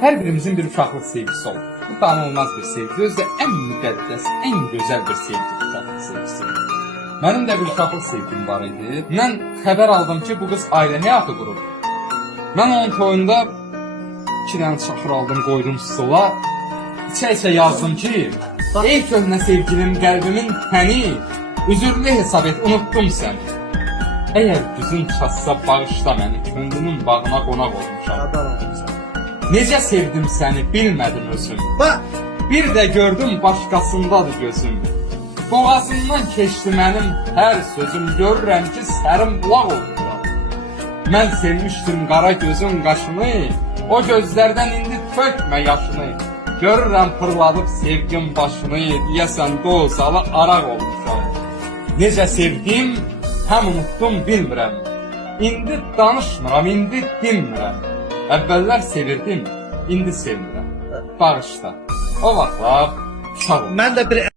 Hər birimizin bir uşaqlıq sevgisi olur. Bu danılmaz bir sevgi, özü də ən müqəddəs, ən gözəl bir sevgi, uşaqlıq sevgisi. Mənim də bir uşaqlıq sevgim var idi. Mən xəbər aldım ki, bu qız ailə həyatı qurur. Mən onun toyunda 2 dənə çaxır aldım, qoydum stola. İçə-içə yazdım ki, ey köhnə sevgilim, qəlbimin təni, üzürlü hesab et, unutdum səni. Əgər güzün çatsa bağışla məni, könlümün bağına qonaq olmuşam. Necə sevdim səni, bilmədim özüm. Bir də gördüm başqasındadır gözüm. Boğazından keçdi mənim hər sözüm, görürəm ki, sərin bulaq olmuşam. Mən sevmişdim qara gözün qaşını, o gözlərdən indi tökmə yaşını. Görürəm fırladıb sevgim başını, deyəsən dozalı araq olmuşam. Necə sevdim, həm unutdum bilmirəm. İndi danışmıram, indi dinmirəm. Əvvəllər sevirdim, indi sevmirəm. Bağışla. O vaxtlar uşaq olmuşam. Mən də bir